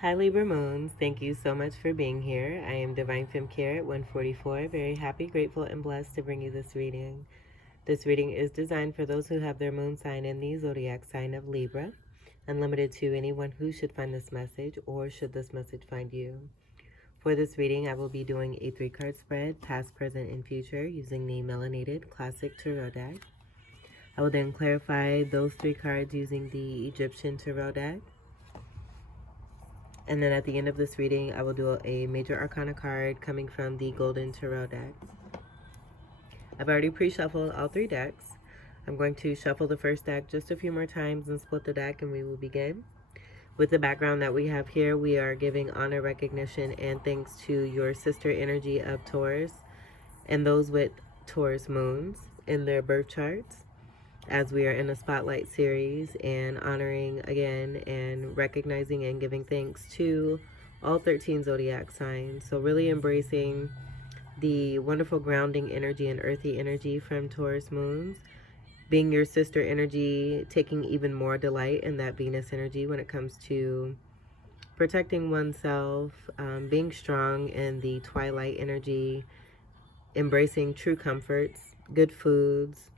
Hi Libra Moons, thank you so much for being here. I am Divine Femme Care at 144. Very happy, grateful, and blessed to bring you this reading. This reading is designed for those who have their moon sign in the zodiac sign of Libra, and limited to anyone who should find this message or should this message find you. For this reading, I will be doing a 3-card spread, past, present, and future, using the Melanated Classic Tarot deck. I will then clarify those 3 cards using the Egyptian Tarot deck. And then at the end of this reading, I will do a major arcana card coming from the Golden Tarot deck. I've already pre-shuffled all 3 decks. I'm going to shuffle the first deck just a few more times and split the deck, and we will begin. With the background that we have here, we are giving honor, recognition, and thanks to your sister energy of Taurus and those with Taurus moons in their birth charts, as we are in a spotlight series and honoring again and recognizing and giving thanks to all 13 zodiac signs. So really embracing the wonderful grounding energy and earthy energy from Taurus moons, being your sister energy, taking even more delight in that Venus energy when it comes to protecting oneself, being strong in the twilight energy, embracing true comforts, good foods,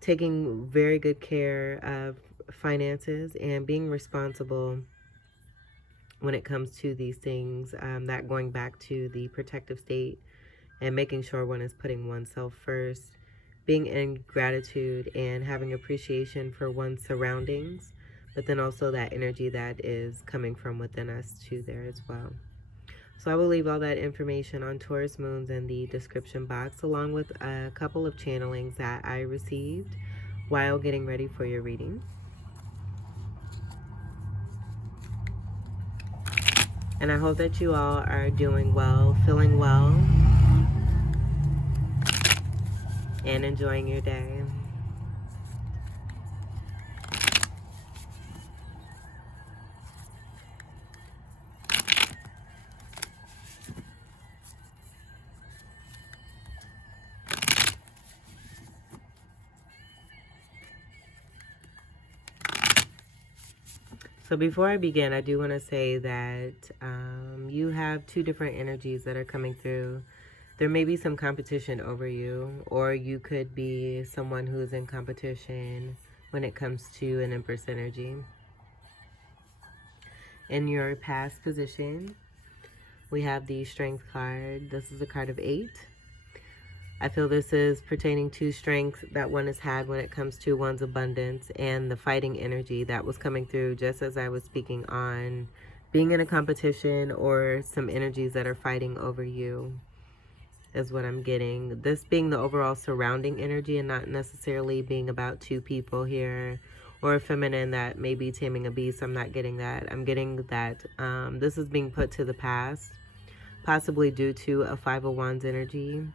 taking very good care of finances, and being responsible when it comes to these things, that going back to the protective state and making sure one is putting oneself first, being in gratitude and having appreciation for one's surroundings, but then also that energy that is coming from within us too there as well. So I will leave all that information on Taurus moons in the description box, along with a couple of channelings that I received while getting ready for your reading. And I hope that you all are doing well, feeling well, and enjoying your day. So before I begin, I do want to say that you have 2 different energies that are coming through. There may be some competition over you, or you could be someone who's in competition when it comes to an Empress energy. In your past position, we have the Strength card. This is a card of 8. I feel this is pertaining to strength that one has had when it comes to one's abundance and the fighting energy that was coming through just as I was speaking on being in a competition or some energies that are fighting over you is what I'm getting. This being the overall surrounding energy and not necessarily being about 2 people here or a feminine that may be taming a beast. I'm not getting that. I'm getting that this is being put to the past, possibly due to a 5 of Wands energy.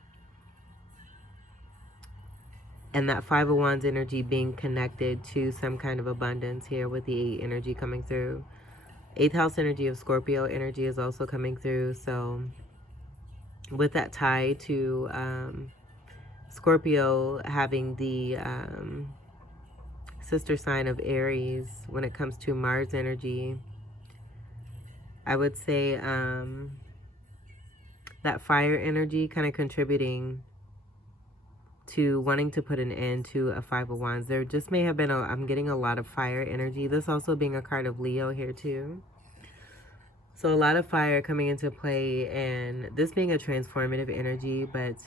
And that 5 of Wands energy being connected to some kind of abundance here with the 8 energy coming through. 8th house energy of Scorpio energy is also coming through. So with that tie to Scorpio having the sister sign of Aries when it comes to Mars energy, I would say that fire energy kind of contributing to wanting to put an end to a 5 of Wands. There just may have been I'm getting a lot of fire energy. This also being a card of Leo here too. So a lot of fire coming into play, and this being a transformative energy, but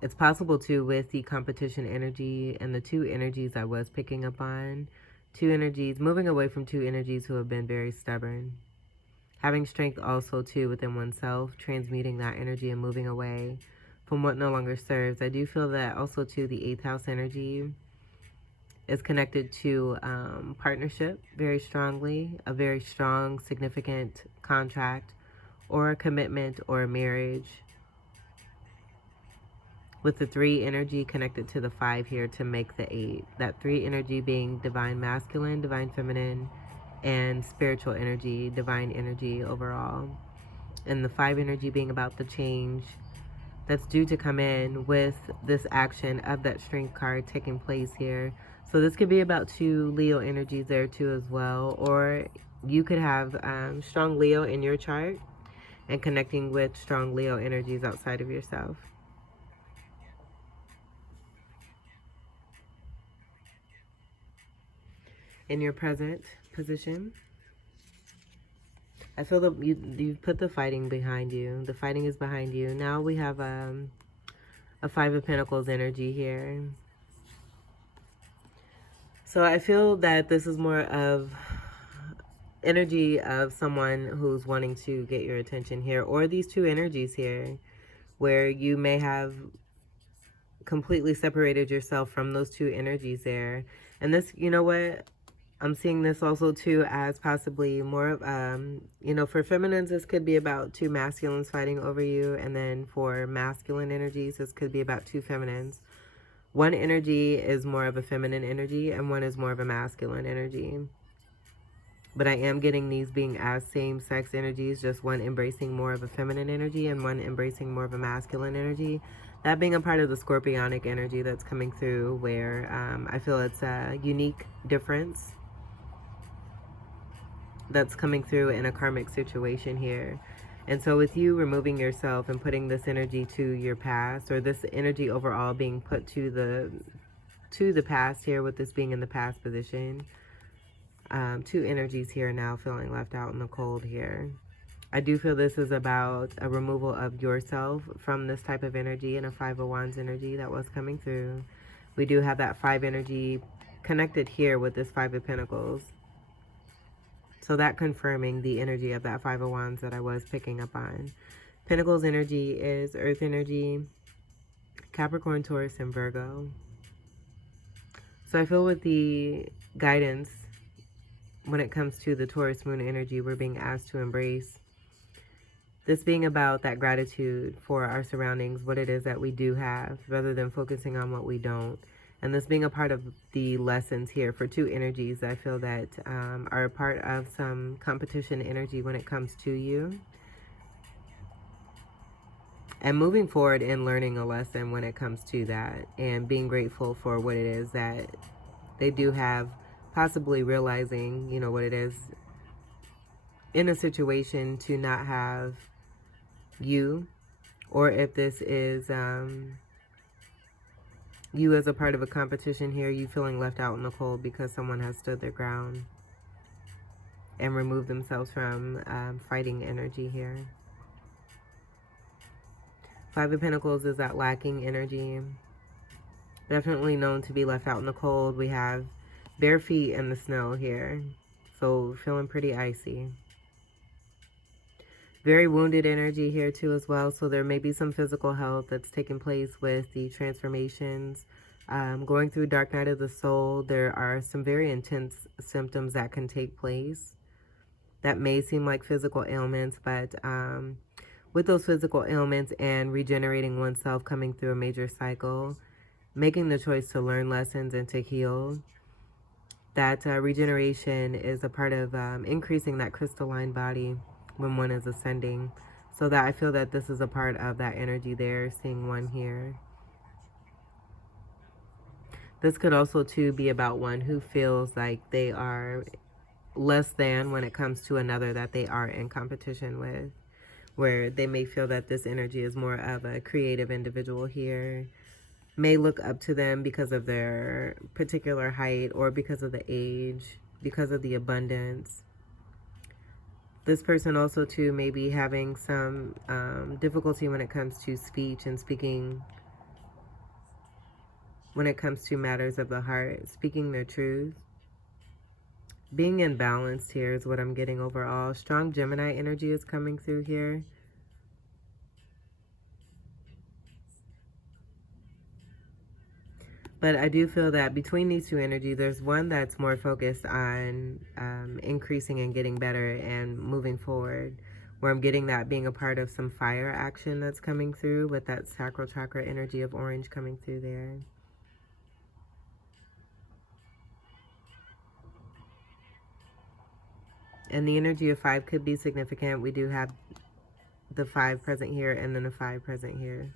it's possible too with the competition energy and the 2 energies I was picking up on. 2 energies, moving away from 2 energies who have been very stubborn. Having strength also too within oneself, transmuting that energy and moving away from what no longer serves. I do feel that also too the 8th house energy is connected to partnership very strongly, a very strong, significant contract or a commitment or a marriage. With the 3 energy connected to the 5 here to make the 8. That 3 energy being divine masculine, divine feminine, and spiritual energy, divine energy overall. And the 5 energy being about the change that's due to come in with this action of that strength card taking place here. So this could be about 2 Leo energies there too as well. Or you could have strong Leo in your chart and connecting with strong Leo energies outside of yourself. In your present position, I feel that you put the fighting behind you. The fighting is behind you. Now we have a 5 of Pentacles energy here. So I feel that this is more of energy of someone who's wanting to get your attention here, or these 2 energies here where you may have completely separated yourself from those 2 energies there. And this, you know what, I'm seeing this also too as possibly more of, you know, for feminines, this could be about 2 masculines fighting over you. And then for masculine energies, this could be about 2 feminines. One energy is more of a feminine energy and one is more of a masculine energy. But I am getting these being as same-sex energies, just one embracing more of a feminine energy and one embracing more of a masculine energy. That being a part of the scorpionic energy that's coming through, where I feel it's a unique difference that's coming through in a karmic situation here. And so with you removing yourself and putting this energy to your past, or this energy overall being put to the past here, with this being in the past position, 2 energies here now feeling left out in the cold here. I do feel this is about a removal of yourself from this type of energy and a 5 of Wands energy that was coming through. We do have that 5 energy connected here with this 5 of Pentacles. So that confirming the energy of that 5 of Wands that I was picking up on. Pentacles energy is Earth energy, Capricorn, Taurus, and Virgo. So I feel with the guidance when it comes to the Taurus Moon energy, we're being asked to embrace this being about that gratitude for our surroundings, what it is that we do have, rather than focusing on what we don't. And this being a part of the lessons here for 2 energies, I feel that are a part of some competition energy when it comes to you. And moving forward and learning a lesson when it comes to that. And being grateful for what it is that they do have, possibly realizing, you know, what it is in a situation to not have you. Or if this is you as a part of a competition here, you feeling left out in the cold because someone has stood their ground and removed themselves from fighting energy here. 5 of Pentacles is that lacking energy. Definitely known to be left out in the cold. We have bare feet in the snow here. So feeling pretty icy. Very wounded energy here too as well. So there may be some physical health that's taking place with the transformations. Going through dark night of the soul, there are some very intense symptoms that can take place that may seem like physical ailments, but with those physical ailments and regenerating oneself, coming through a major cycle, making the choice to learn lessons and to heal, that regeneration is a part of increasing that crystalline body when one is ascending. So that I feel that this is a part of that energy there, seeing one here. This could also too be about one who feels like they are less than when it comes to another that they are in competition with, where they may feel that this energy is more of a creative individual here, may look up to them because of their particular height or because of the age, because of the abundance. This person also too may be having some difficulty when it comes to speech and speaking, when it comes to matters of the heart, speaking their truth. Being in balance here is what I'm getting overall. Strong Gemini energy is coming through here. But I do feel that between these 2 energies, there's one that's more focused on increasing and getting better and moving forward, where I'm getting that being a part of some fire action that's coming through with that sacral chakra energy of orange coming through there. And the energy of 5 could be significant. We do have the 5 present here and then the 5 present here.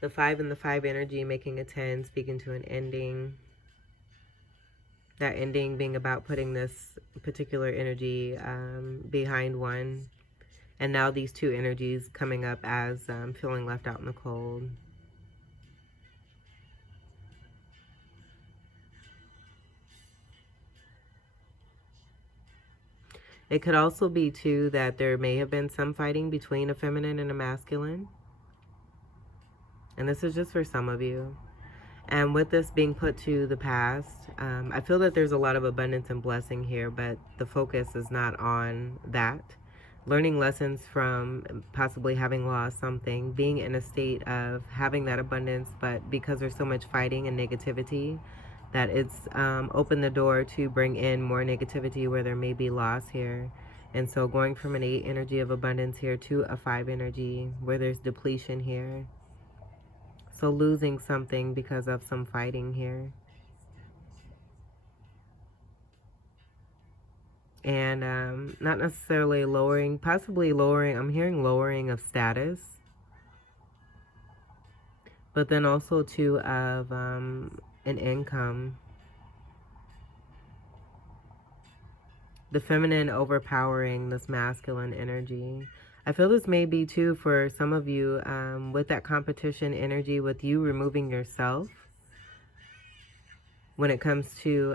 The 5 and the 5 energy making a 10, speaking to an ending. That ending being about putting this particular energy behind one. And now these two energies coming up as feeling left out in the cold. It could also be, too, that there may have been some fighting between a feminine and a masculine. And this is just for some of you. And with this being put to the past, I feel that there's a lot of abundance and blessing here, but the focus is not on that. Learning lessons from possibly having lost something, being in a state of having that abundance, but because there's so much fighting and negativity, that it's opened the door to bring in more negativity where there may be loss here. And so going from an 8 energy of abundance here to a 5 energy where there's depletion here. So losing something because of some fighting here. And not necessarily lowering, possibly lowering, I'm hearing lowering of status. But then also too of an income. The feminine overpowering this masculine energy. I feel this may be too for some of you with that competition energy, with you removing yourself when it comes to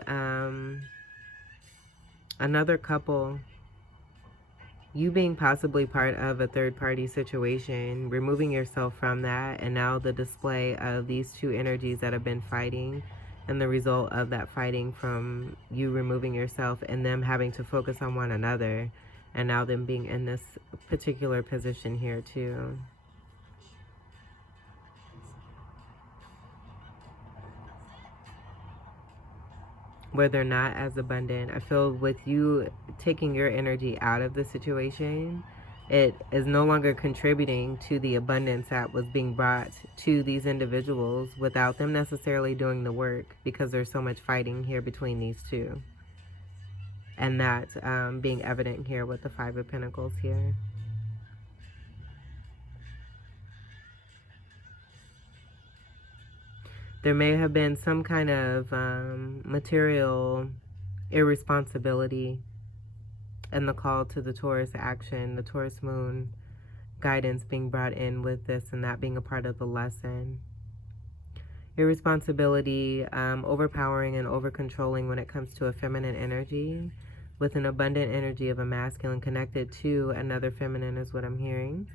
another couple, you being possibly part of a third-party situation, removing yourself from that, and now the display of these two energies that have been fighting, and the result of that fighting from you removing yourself and them having to focus on one another, and now them being in this particular position here too. Where they're not as abundant. I feel with you taking your energy out of the situation, it is no longer contributing to the abundance that was being brought to these individuals without them necessarily doing the work, because there's so much fighting here between these two. And that being evident here with the 5 of Pentacles here. There may have been some kind of material irresponsibility and the call to the Taurus action, the Taurus Moon guidance being brought in with this, and that being a part of the lesson. Irresponsibility, overpowering and over-controlling when it comes to a feminine energy, with an abundant energy of a masculine connected to another feminine is what I'm hearing.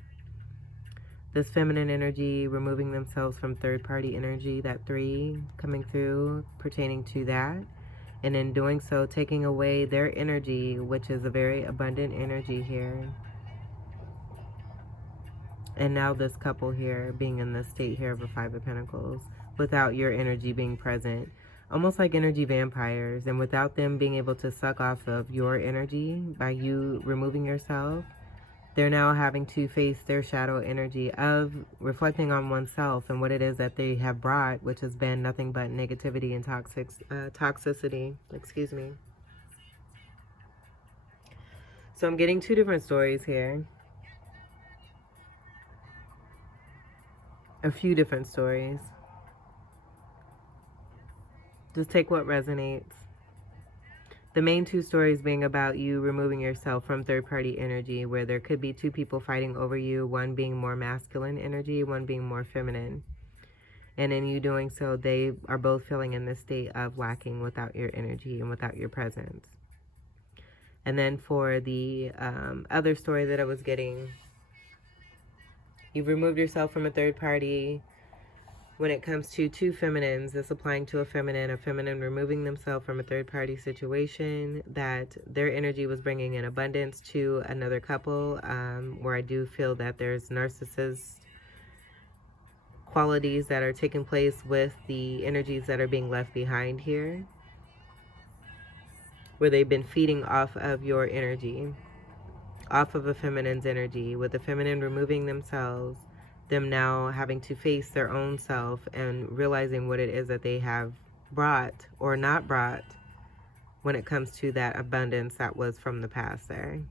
This feminine energy removing themselves from third-party energy, that 3 coming through pertaining to that. And in doing so, taking away their energy, which is a very abundant energy here. And now this couple here being in the state here of a 5 of Pentacles without your energy being present. Almost like energy vampires, and without them being able to suck off of your energy by you removing yourself, they're now having to face their shadow energy of reflecting on oneself and what it is that they have brought, which has been nothing but negativity and toxicity. Excuse me. So I'm getting 2 different stories here. A few different stories. Just take what resonates. The main 2 stories being about you removing yourself from third-party energy, where there could be 2 people fighting over you, one being more masculine energy, one being more feminine. And in you doing so, they are both feeling in this state of lacking without your energy and without your presence. And then for the other story that I was getting, you've removed yourself from a third party. When it comes to 2 feminines, this applying to a feminine removing themselves from a third-party situation, that their energy was bringing in abundance to another couple, where I do feel that there's narcissist qualities that are taking place with the energies that are being left behind here, where they've been feeding off of your energy, off of a feminine's energy, with the feminine removing themselves, them now having to face their own self and realizing what it is that they have brought or not brought when it comes to that abundance that was from the past there.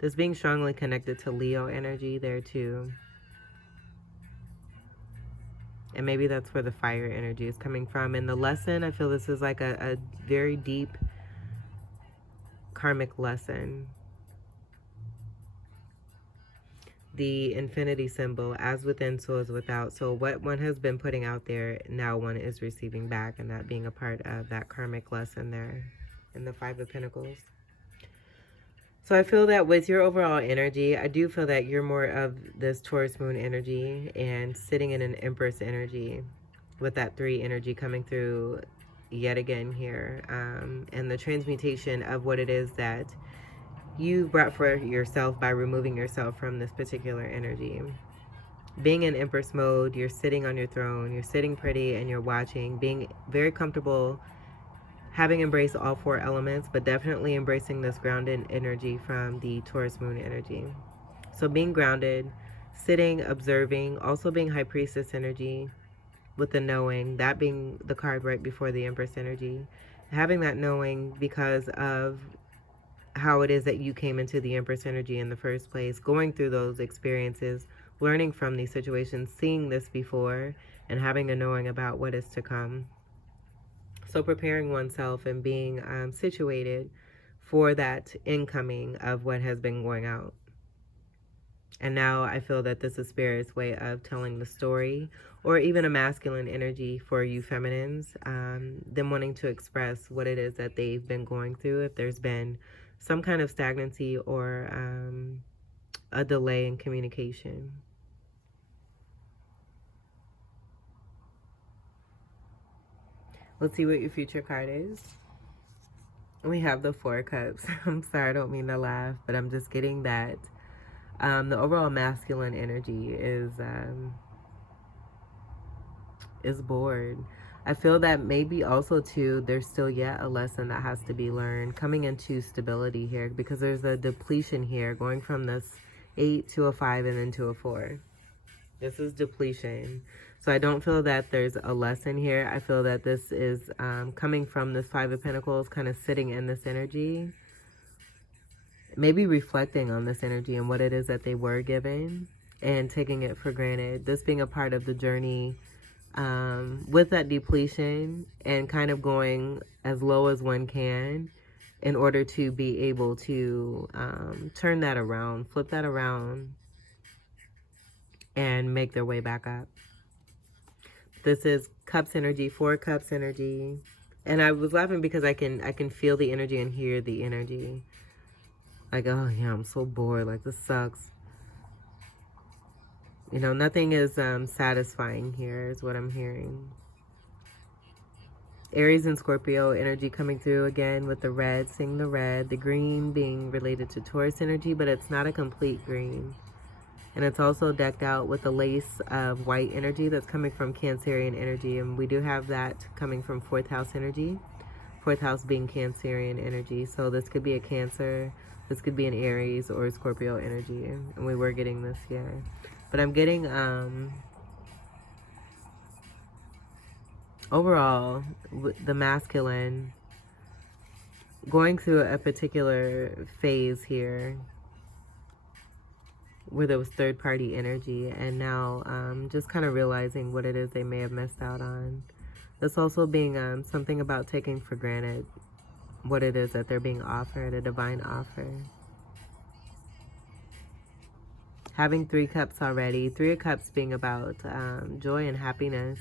This being strongly connected to Leo energy there too. And maybe that's where the fire energy is coming from. And the lesson, I feel this is like a very deep karmic lesson. The infinity symbol, as within, so is without. So what one has been putting out there, now one is receiving back, and that being a part of that karmic lesson there in the Five of Pentacles. So I feel that with your overall energy, I do feel that you're more of this Taurus Moon energy and sitting in an Empress energy with that 3 energy coming through yet again here. And the transmutation of what it is that you brought for yourself by removing yourself from this particular energy. Being in Empress mode, you're sitting on your throne, you're sitting pretty and you're watching, being very comfortable, having embraced all 4 elements, but definitely embracing this grounded energy from the Taurus Moon energy. So being grounded, sitting, observing, also being High Priestess energy with the knowing, that being the card right before the Empress energy. Having that knowing because of how it is that you came into the Empress energy in the first place, going through those experiences, learning from these situations, seeing this before, and having a knowing about what is to come. So preparing oneself and being situated for that incoming of what has been going out. And now I feel that this is Spirit's way of telling the story, or even a masculine energy for you feminines, them wanting to express what it is that they've been going through, if there's been some kind of stagnancy or a delay in communication. Let's see what your future card is. We have the 4 cups. I'm sorry, I don't mean to laugh, but I'm just getting that the overall masculine energy is bored. I feel that maybe also too, there's still yet a lesson that has to be learned coming into stability here, because there's a depletion here going from this 8 to a 5 and then to a 4. This is depletion. So I don't feel that there's a lesson here. I feel that this is coming from this 5 of Pentacles, kind of sitting in this energy. Maybe reflecting on this energy and what it is that they were given and taking it for granted. This being a part of the journey with that depletion and kind of going as low as one can in order to be able to turn that around, flip that around, and make their way back up. This is Cups energy, 4 Cups energy. And I was laughing because I can feel the energy and hear the energy. Like, oh yeah, I'm so bored. Like, this sucks. You know, nothing is satisfying here is what I'm hearing. Aries and Scorpio energy coming through again with the red, seeing the red. The green being related to Taurus energy, but it's not a complete green. And it's also decked out with a lace of white energy that's coming from Cancerian energy. And we do have that coming from 4th house energy. 4th house being Cancerian energy. So this could be a Cancer, this could be an Aries or Scorpio energy. And we were getting this here. But I'm getting, overall, the masculine going through a particular phase here where there was third-party energy, and now just kind of realizing what it is they may have missed out on. This also being something about taking for granted what it is that they're being offered, a divine offer. Having 3 cups already, 3 of cups being about joy and happiness,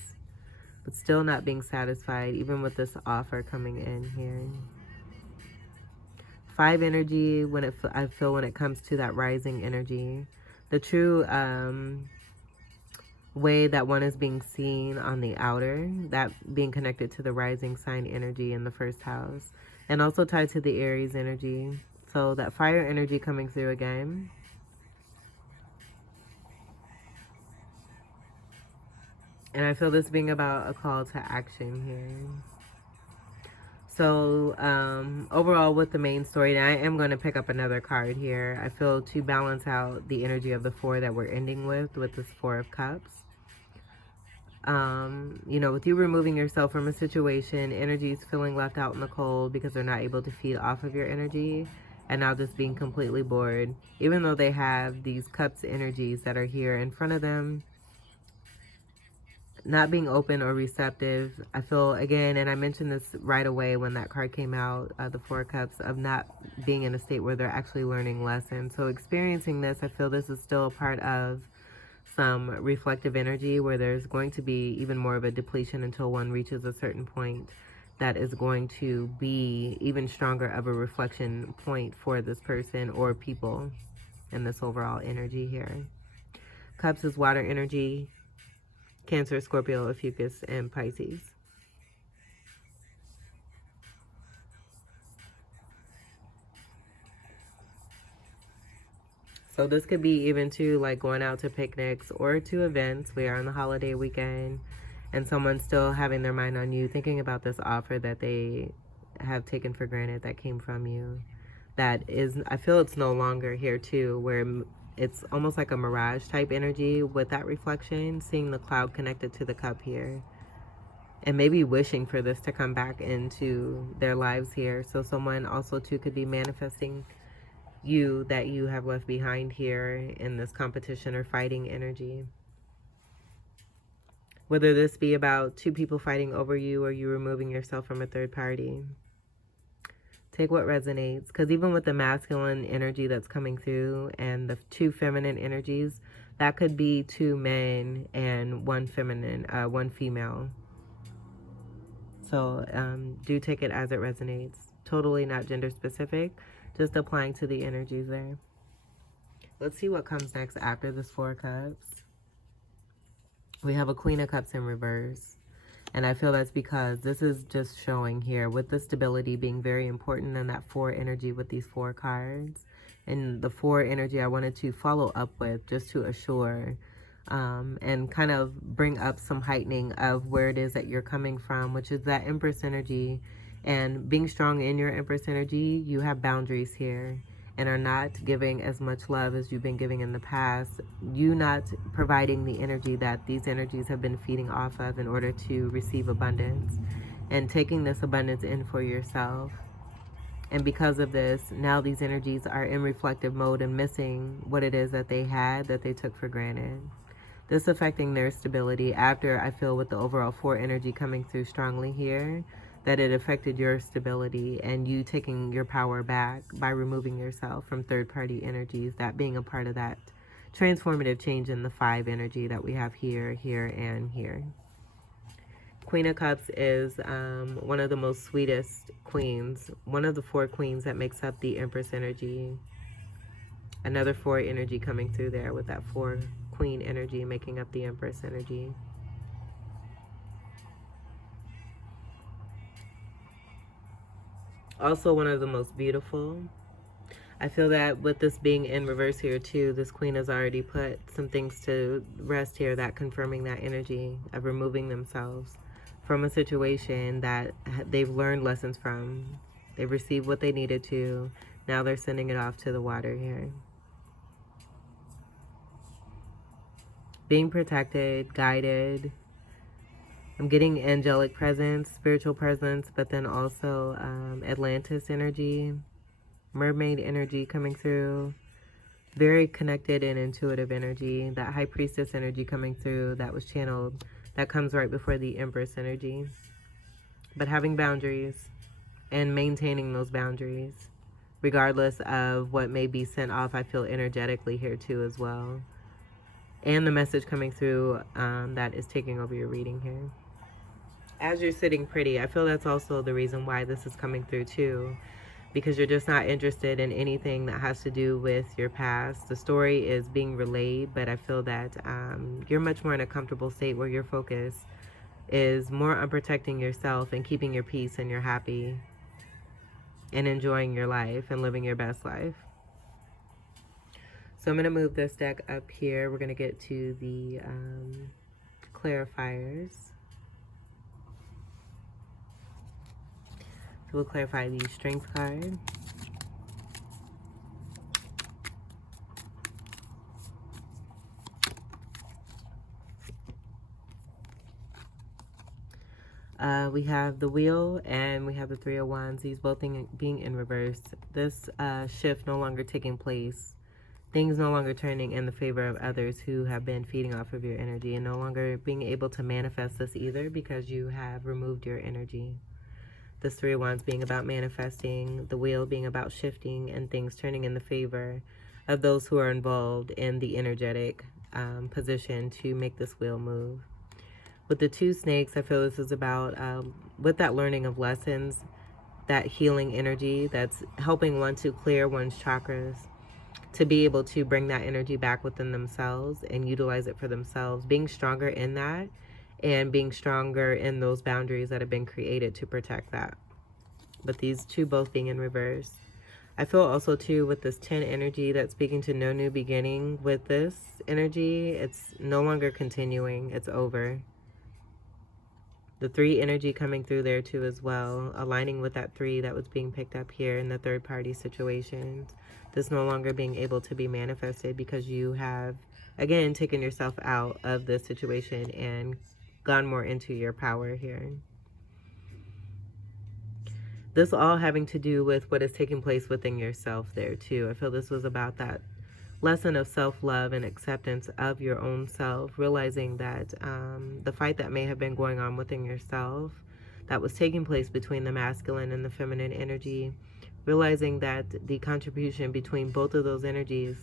but still not being satisfied, even with this offer coming in here. 5 energy, I feel when it comes to that rising energy, the true way that one is being seen on the outer, that being connected to the rising sign energy in the 1st house, and also tied to the Aries energy. So that fire energy coming through again. And I feel this being about a call to action here. So overall with the main story, and I am going to pick up another card here. I feel to balance out the energy of the 4 that we're ending with this 4 of Cups. You know, with you removing yourself from a situation, energy is feeling left out in the cold because they're not able to feed off of your energy. And now just being completely bored. Even though they have these Cups energies that are here in front of them, not being open or receptive. I feel, again, and I mentioned this right away when that card came out, the Four of Cups, of not being in a state where they're actually learning lessons. So experiencing this, I feel this is still a part of some reflective energy where there's going to be even more of a depletion until one reaches a certain point that is going to be even stronger of a reflection point for this person or people in this overall energy here. Cups is water energy, Cancer, Scorpio, Ophiuchus, and Pisces. So this could be even to like going out to picnics or to events. We are on the holiday weekend and someone's still having their mind on you, thinking about this offer that they have taken for granted that came from you. That is, I feel it's no longer here too, where it's almost like a mirage type energy with that reflection, seeing the cloud connected to the cup here. And maybe wishing for this to come back into their lives here. So someone also too could be manifesting you that you have left behind here in this competition or fighting energy. Whether this be about two people fighting over you or you removing yourself from a third party. Take what resonates, because even with the masculine energy that's coming through and the two feminine energies, that could be two men and one feminine, one female. So do take it as it resonates. Totally not gender specific, just applying to the energies there. Let's see what comes next after this Four of Cups. We have a Queen of Cups in reverse. And I feel that's because this is just showing here with the stability being very important in that four energy with these four cards. And the four energy I wanted to follow up with just to assure and kind of bring up some heightening of where it is that you're coming from, which is that Empress energy. And being strong in your Empress energy, you have boundaries here and are not giving as much love as you've been giving in the past. You not providing the energy that these energies have been feeding off of in order to receive abundance and taking this abundance in for yourself. And because of this, now these energies are in reflective mode and missing what it is that they had that they took for granted. This affecting their stability after I feel with the overall four energy coming through strongly here, that it affected your stability and you taking your power back by removing yourself from third-party energies, that being a part of that transformative change in the five energy that we have here, here, and here. Queen of Cups is one of the most sweetest queens, one of the four queens that makes up the Empress energy. Another four energy coming through there with that four queen energy making up the Empress energy. Also one of the most beautiful. I feel that with this being in reverse here too, this queen has already put some things to rest here, that confirming that energy of removing themselves from a situation that they've learned lessons from. They've received what they needed to. Now they're sending it off to the water here. Being protected, guided. I'm getting angelic presence, spiritual presence, but then also Atlantis energy, mermaid energy coming through. Very connected and intuitive energy. That high priestess energy coming through that was channeled. That comes right before the Empress energy. But having boundaries and maintaining those boundaries, regardless of what may be sent off, I feel energetically here too as well. And the message coming through that is taking over your reading here. As you're sitting pretty, I feel that's also the reason why this is coming through too, because you're just not interested in anything that has to do with your past. The story is being relayed, but I feel that you're much more in a comfortable state where your focus is more on protecting yourself and keeping your peace and you're happy and enjoying your life and living your best life. So I'm going to move this deck up here. We're going to get to the clarifiers. So we'll clarify the Strength card. We have the Wheel and we have the Three of Wands. These both being in reverse. This shift no longer taking place Things no longer turning in the favor of others who have been feeding off of your energy, and no longer being able to manifest this either because you have removed your energy. This Three of Wands being about manifesting, the Wheel being about shifting and things turning in the favor of those who are involved in the energetic position to make this wheel move. With the Two Snakes, I feel this is about, with that learning of lessons, that healing energy that's helping one to clear one's chakras, to be able to bring that energy back within themselves and utilize it for themselves, being stronger in that and being stronger in those boundaries that have been created to protect that. But these two both being in reverse. I feel also too with this 10 energy that's speaking to no new beginning. With this energy, it's no longer continuing, it's over. The 3 energy coming through there too as well, aligning with that 3 that was being picked up here in the third party situations. This no longer being able to be manifested because you have, again, taken yourself out of the situation and gone more into your power here. This all having to do with what is taking place within yourself there too. I feel this was about that lesson of self-love and acceptance of your own self, realizing that the fight that may have been going on within yourself, that was taking place between the masculine and the feminine energy, realizing that the contribution between both of those energies,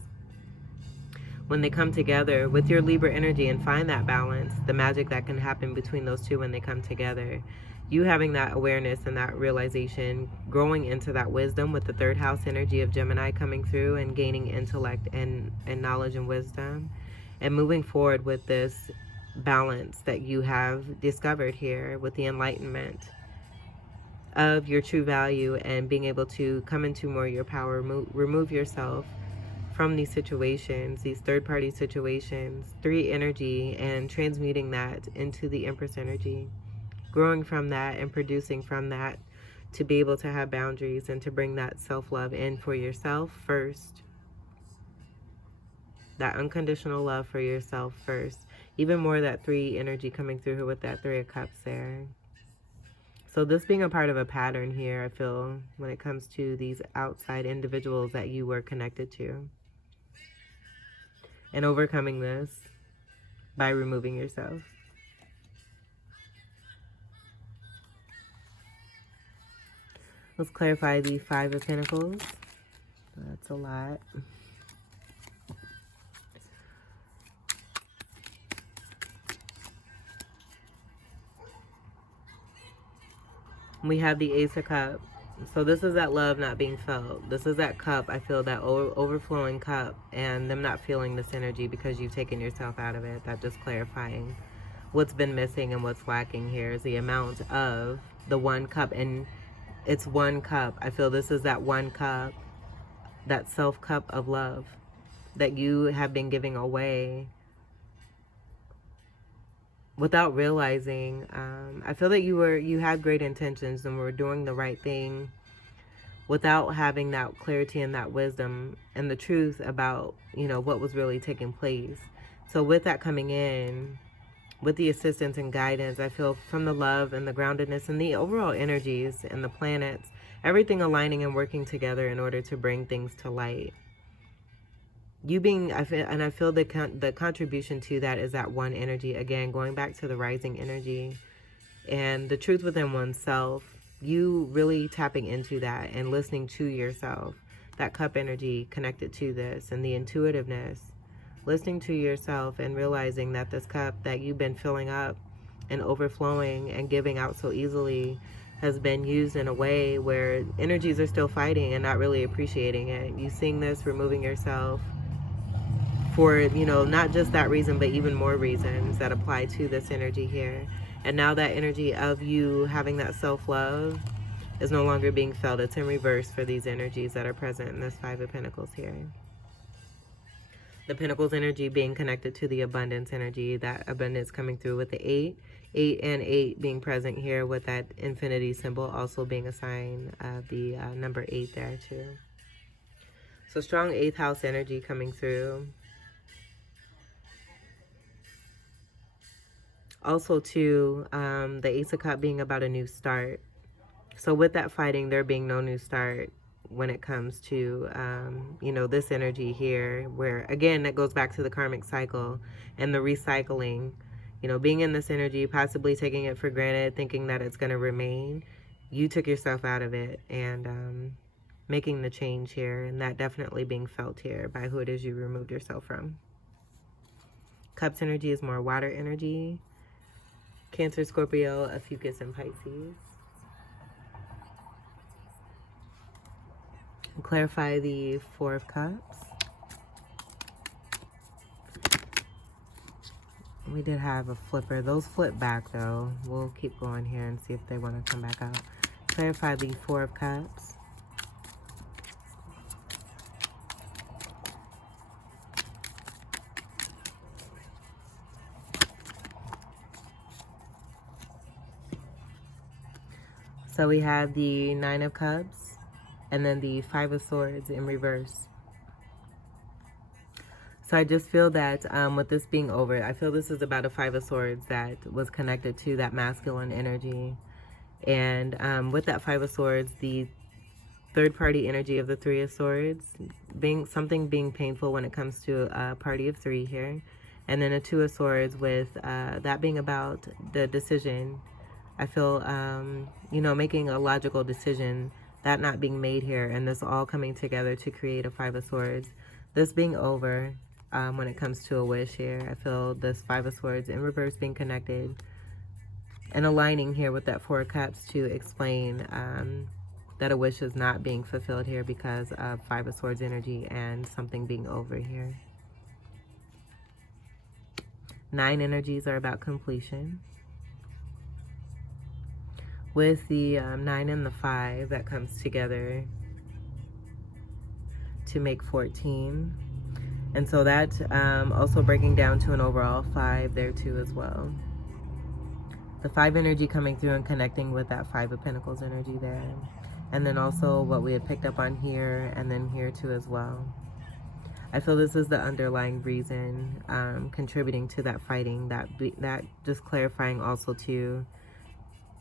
when they come together with your Libra energy and find that balance, the magic that can happen between those two when they come together, you having that awareness and that realization, growing into that wisdom with the third house energy of Gemini coming through and gaining intellect and knowledge and wisdom, and moving forward with this balance that you have discovered here with the enlightenment of your true value and being able to come into more of your power, remove yourself from these situations, these third-party situations, 3 energy, and transmuting that into the Empress energy, growing from that and producing from that to be able to have boundaries and to bring that self-love in for yourself first. That unconditional love for yourself first. Even more that 3 energy coming through here with that 3 of Cups there. So this being a part of a pattern here, I feel, when it comes to these outside individuals that you were connected to. And overcoming this by removing yourself. Let's clarify the 5 of Pentacles. That's a lot. We have the Ace of Cups. So this is that love not being felt. This is that cup, I feel, that overflowing cup, and them not feeling this energy because you've taken yourself out of it. That just clarifying what's been missing and what's lacking here is the amount of the one cup. And it's one cup. I feel this is that one cup, that self cup of love that you have been giving away without realizing. I feel that you had great intentions and were doing the right thing without having that clarity and that wisdom and the truth about, what was really taking place. So with that coming in, with the assistance and guidance, I feel from the love and the groundedness and the overall energies and the planets, everything aligning and working together in order to bring things to light. I feel the contribution to that is that one energy, again, going back to the rising energy and the truth within oneself, you really tapping into that and listening to yourself, that cup energy connected to this, and the intuitiveness, listening to yourself and realizing that this cup that you've been filling up and overflowing and giving out so easily has been used in a way where energies are still fighting and not really appreciating it. You seeing this, removing yourself for, not just that reason, but even more reasons that apply to this energy here. And now that energy of you having that self-love is no longer being felt. It's in reverse for these energies that are present in this 5 of Pentacles here. The Pentacles energy being connected to the abundance energy, that abundance coming through with the 8 and 8 being present here with that infinity symbol also being a sign of the number 8 there too. So strong 8th house energy coming through. Also too, the Ace of Cups being about a new start. So with that fighting, there being no new start, when it comes to, you know, this energy here, where again, that goes back to the karmic cycle and the recycling, you know, being in this energy, possibly taking it for granted, thinking that it's going to remain. You took yourself out of it and making the change here, and that definitely being felt here by who it is you removed yourself from. Cups energy is more water energy. Cancer, Scorpio, a Fucus, and Pisces. Clarify the Four of Cups. We did have a flipper. Those flip back though. We'll keep going here and see if they want to come back out. Clarify the Four of Cups. So we have the Nine of Cups and then the Five of Swords in reverse. So I just feel that with this being over, I feel this is about a Five of Swords that was connected to that masculine energy. And with that Five of Swords, the third party energy of the Three of Swords, being painful when it comes to a party of three here. And then a Two of Swords with that being about the decision. I feel, you know, making a logical decision, that not being made here, and this all coming together to create a Five of Swords. This being over when it comes to a wish here. I feel this Five of Swords in reverse being connected and aligning here with that Four of Cups to explain that a wish is not being fulfilled here because of Five of Swords energy and something being over here. Nine energies are about completion. With the 9 and the 5, that comes together to make 14. And so that also breaking down to an overall 5 there too as well. The 5 energy coming through and connecting with that 5 of Pentacles energy there. And then also what we had picked up on here and then here too as well. I feel this is the underlying reason contributing to that fighting, that just clarifying also to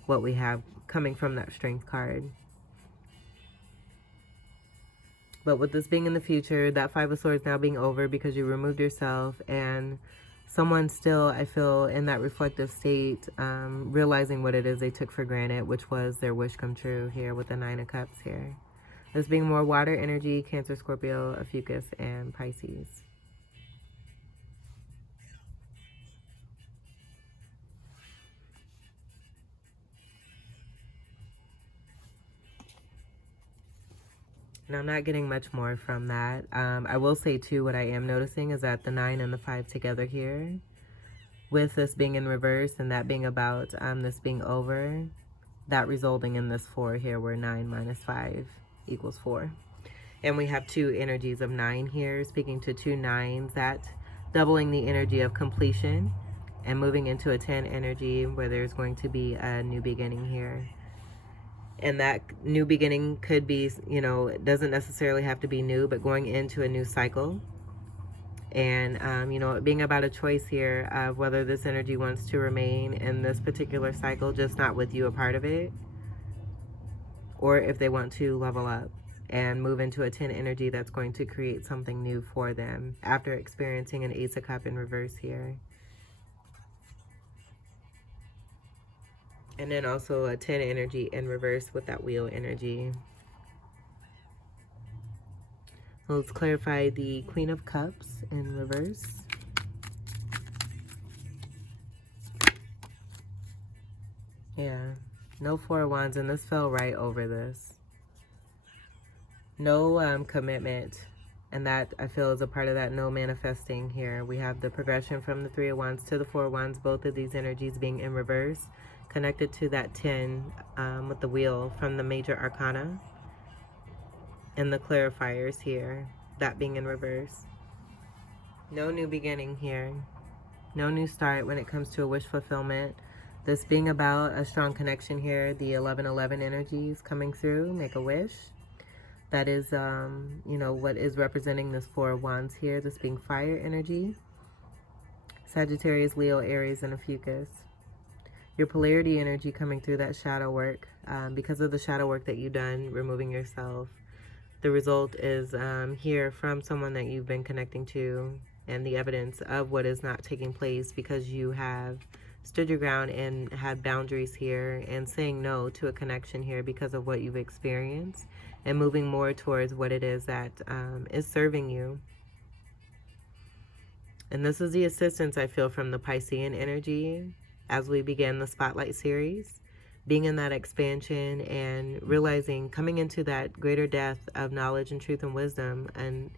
what we have coming from that Strength card. But with this being in the future, that Five of Swords now being over because you removed yourself, and someone still, I feel, in that reflective state, realizing what it is they took for granted, which was their wish come true here with the Nine of Cups here. This being more water energy, Cancer, Scorpio, a Fucus, and Pisces. And I'm not getting much more from that. I will say too, what I am noticing is that the 9 and the 5 together here, with this being in reverse and that being about this being over, that resulting in this 4 here, where 9 minus 5 equals 4. And we have 2 energies of 9 here, speaking to 2 9s, that doubling the energy of completion and moving into a 10 energy where there's going to be a new beginning here. And that new beginning could be, you know, it doesn't necessarily have to be new, but going into a new cycle. And, you know, it being about a choice here of whether this energy wants to remain in this particular cycle, just not with you a part of it, or if they want to level up and move into a 10 energy that's going to create something new for them after experiencing an Ace of Cups in reverse here. And then also a 10 energy in reverse with that wheel energy. So let's clarify the Queen of Cups in reverse. Yeah, no Four of Wands, and this fell right over this. No commitment, and that I feel is a part of that no manifesting here. We have the progression from the Three of Wands to the Four of Wands, both of these energies being in reverse, connected to that 10 with the wheel from the major arcana, and the clarifiers here, that being in reverse. No new beginning here, no new start when it comes to a wish fulfillment. This being about a strong connection here, the 11-11 energies coming through, make a wish. That is, you know, what is representing this Four of Wands here, this being fire energy. Sagittarius, Leo, Aries, and a Fucus. Your polarity energy coming through that shadow work, because of the shadow work that you've done, removing yourself, The result is here from someone that you've been connecting to, and the evidence of what is not taking place because you have stood your ground and had boundaries here and saying no to a connection here because of what you've experienced and moving more towards what it is that is serving you. And this is the assistance I feel from the Piscean energy as we begin the Spotlight series. Being in that expansion and realizing, coming into that greater depth of knowledge and truth and wisdom, and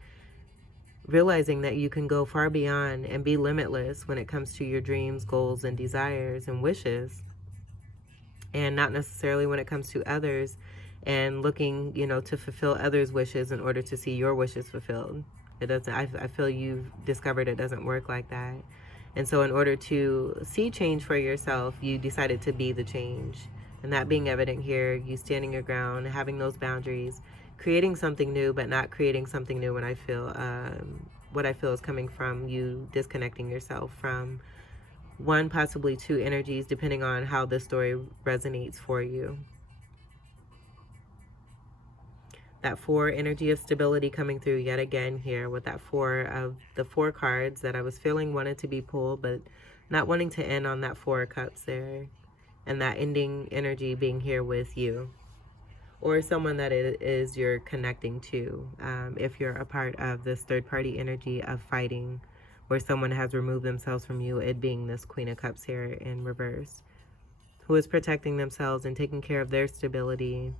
realizing that you can go far beyond and be limitless when it comes to your dreams, goals, and desires and wishes, and not necessarily when it comes to others and looking, you know, to fulfill others' wishes in order to see your wishes fulfilled. It doesn't, I feel you've discovered it doesn't work like that. And so in order to see change for yourself, you decided to be the change. And that being evident here, you standing your ground, having those boundaries, creating something new, but not creating something new when I feel, what I feel is coming from you disconnecting yourself from one, possibly two energies, depending on how this story resonates for you. That 4 energy of stability coming through yet again here with that 4 of the 4 cards that I was feeling wanted to be pulled, but not wanting to end on that 4 of cups there. And that ending energy being here with you or someone that it is you're connecting to. If you're a part of this third party energy of fighting where someone has removed themselves from you, it being this Queen of Cups here in reverse, who is protecting themselves and taking care of their stability,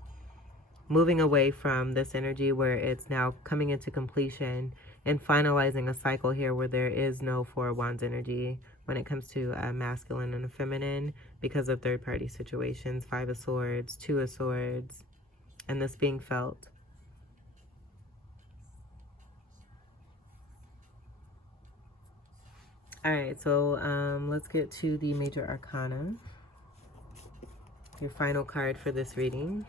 moving away from this energy where it's now coming into completion and finalizing a cycle here where there is no 4 of Wands energy when it comes to masculine and feminine because of third party situations. 5 of Swords, 2 of Swords, and this being felt. All right, so let's get to the major arcana, your final card for this reading.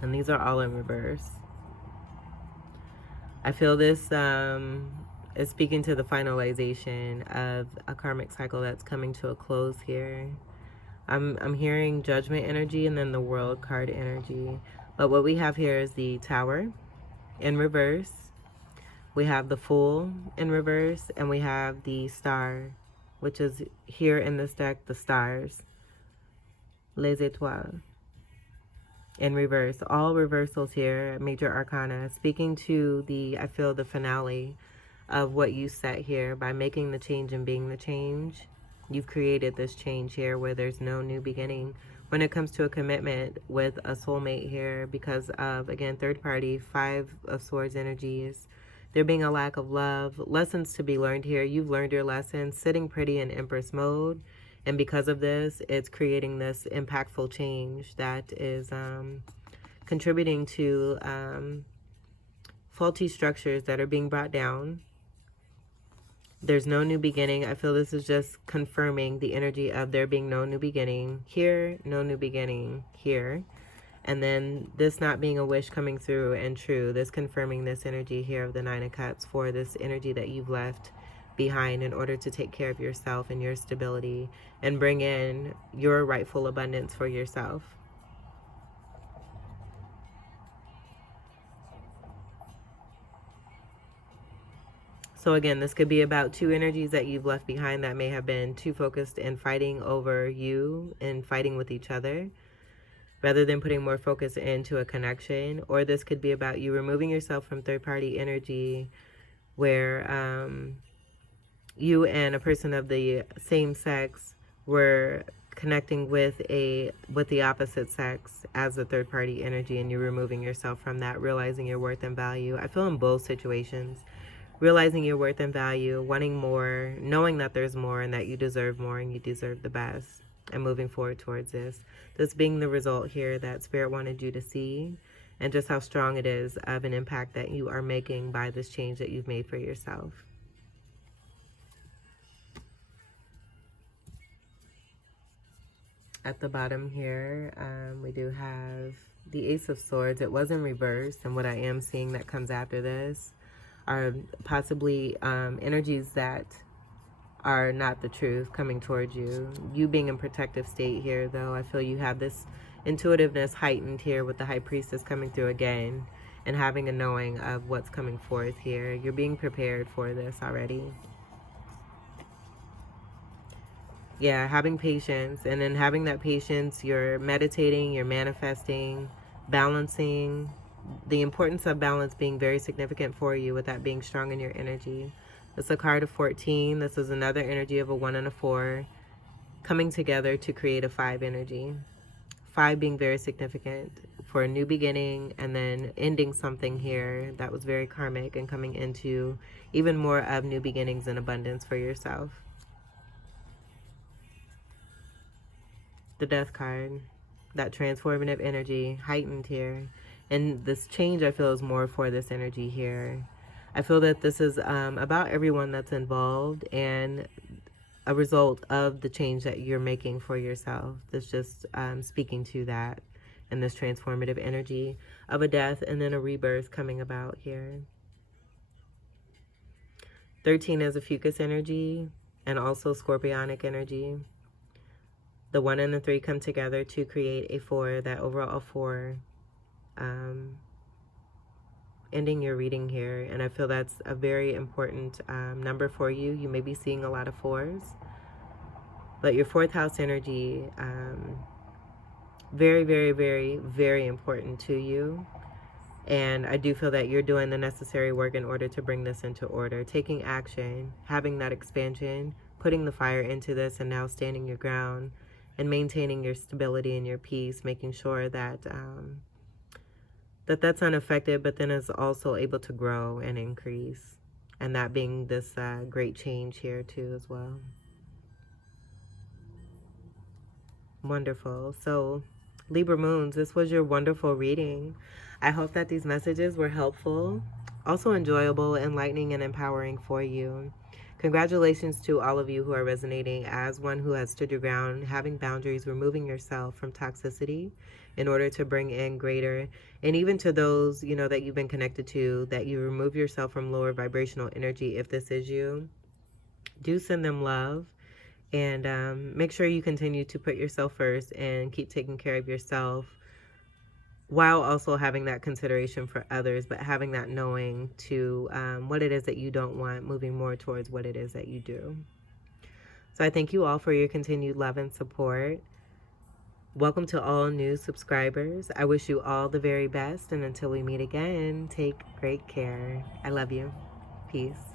And these are all in reverse. I feel this is speaking to the finalization of a karmic cycle that's coming to a close here. I'm hearing judgment energy and then the world card energy. But what we have here is the Tower in reverse. We have the Fool in reverse. And we have the Star, which is here in this deck, the stars. Les étoiles. In reverse, all reversals here, major arcana, speaking to the, I feel, the finale of what you set here by making the change and being the change. You've created this change here where there's no new beginning when it comes to a commitment with a soulmate here because of, again, third party, 5 of Swords energies. There being a lack of love, lessons to be learned here. You've learned your lessons, sitting pretty in Empress mode. And because of this, it's creating this impactful change that is contributing to faulty structures that are being brought down. There's no new beginning. I feel this is just confirming the energy of there being no new beginning here, no new beginning here. And then this not being a wish coming through and true, this confirming this energy here of the 9 of Cups for this energy that you've left behind in order to take care of yourself and your stability and bring in your rightful abundance for yourself. So again, this could be about 2 energies that you've left behind that may have been too focused in fighting over you and fighting with each other rather than putting more focus into a connection. Or this could be about you removing yourself from third-party energy where you and a person of the same sex were connecting with the opposite sex as a third party energy, and you're removing yourself from that, realizing your worth and value. I feel in both situations, realizing your worth and value, wanting more, knowing that there's more and that you deserve more and you deserve the best, and moving forward towards this being the result here that Spirit wanted you to see, and just how strong it is of an impact that you are making by this change that you've made for yourself. At the bottom here, we do have the Ace of Swords. It was in reverse, and what I am seeing that comes after this are possibly energies that are not the truth coming towards you. You being in protective state here, though, I feel you have this intuitiveness heightened here with the High Priestess coming through again and having a knowing of what's coming forth here. You're being prepared for this already. Yeah, having patience, and then having that patience, you're meditating, you're manifesting, balancing. The importance of balance being very significant for you, with that being strong in your energy. It's a card of 14. This is another energy of a 1 and a 4 coming together to create a 5 energy. 5 being very significant for a new beginning, and then ending something here that was very karmic and coming into even more of new beginnings and abundance for yourself. The Death card, that transformative energy heightened here. And this change, I feel, is more for this energy here. I feel that this is about everyone that's involved and a result of the change that you're making for yourself. That's just speaking to that and this transformative energy of a death and then a rebirth coming about here. 13 is a Fucus energy and also Scorpionic energy. The 1 and the 3 come together to create a 4, that overall 4. Ending your reading here, and I feel that's a very important number for you. You may be seeing a lot of 4s, but your 4th house energy, very, very, very, very important to you. And I do feel that you're doing the necessary work in order to bring this into order, taking action, having that expansion, putting the fire into this, and now standing your ground and maintaining your stability and your peace, making sure that that's unaffected, but then is also able to grow and increase. And that being this great change here too as well. Wonderful. So Libra Moons, this was your wonderful reading. I hope that these messages were helpful, also enjoyable, enlightening, and empowering for you. Congratulations to all of you who are resonating as one who has stood your ground, having boundaries, removing yourself from toxicity in order to bring in greater, and even to those, you know, that you've been connected to, that you remove yourself from lower vibrational energy. If this is you, do send them love, and make sure you continue to put yourself first and keep taking care of yourself, while also having that consideration for others, but having that knowing to what it is that you don't want, moving more towards what it is that you do. So I thank you all for your continued love and support. Welcome to all new subscribers. I wish you all the very best, and until we meet again, take great care. I love you. Peace.